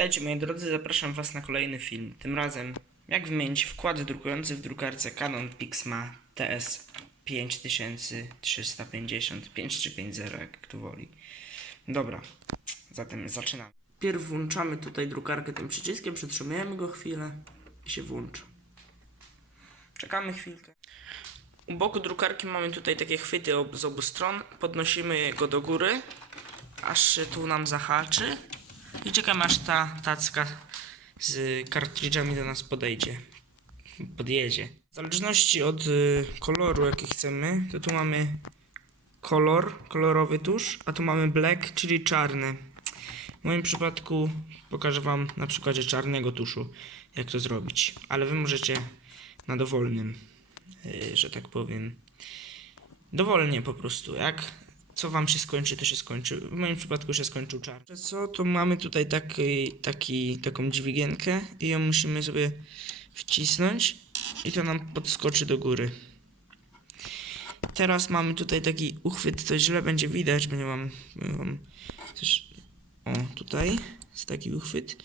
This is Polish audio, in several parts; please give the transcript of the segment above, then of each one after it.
Witajcie moi drodzy, zapraszam was na kolejny film. Tym razem jak wymienić wkład drukujący w drukarce Canon Pixma TS 5350, 5350, jak kto woli. Dobra, zatem zaczynamy. Pierw włączamy tutaj drukarkę tym przyciskiem, przytrzymujemy go chwilę i się włącza. Czekamy chwilkę. U boku drukarki mamy tutaj takie chwyty z obu stron. Podnosimy go do góry, aż tu nam zahaczy. I czekamy aż ta tacka z kartridżami do nas podejdzie. Podjedzie. W zależności od y, koloru jaki chcemy, to tu mamy kolor, kolorowy tusz, a tu mamy black, czyli czarny. W moim przypadku pokażę Wam na przykładzie czarnego tuszu, jak to zrobić. Ale Wy możecie na dowolnym, y, że tak powiem, dowolnie po prostu. Jak co wam się skończy, to się skończy. W moim przypadku się skończył czar. Co, to mamy tutaj taki, taki, taką dźwigienkę i ją musimy sobie wcisnąć i to nam podskoczy do góry. Teraz mamy tutaj taki uchwyt, to źle będzie widać, będzie wam, wam coś... O, tutaj jest taki uchwyt.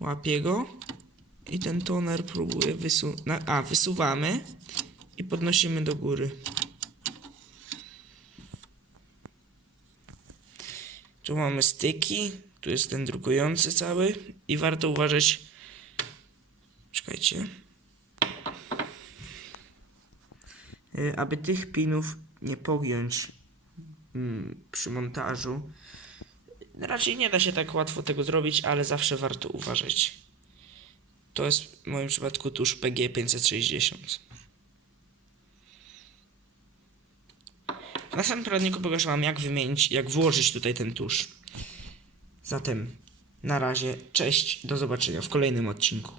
Łapię go i ten toner próbuje wysu... A, wysuwamy i podnosimy do góry. Tu mamy styki, tu jest ten drukujący cały i warto uważać. Czekajcie. Y, Aby tych pinów nie pogiąć mm, przy montażu. Raczej nie da się tak łatwo tego zrobić, ale zawsze warto uważać. To jest w moim przypadku tusz PG560. W następnym poradniku pokażę Wam, jak wymienić, jak włożyć tutaj ten tusz. Zatem, na razie, cześć, do zobaczenia w kolejnym odcinku.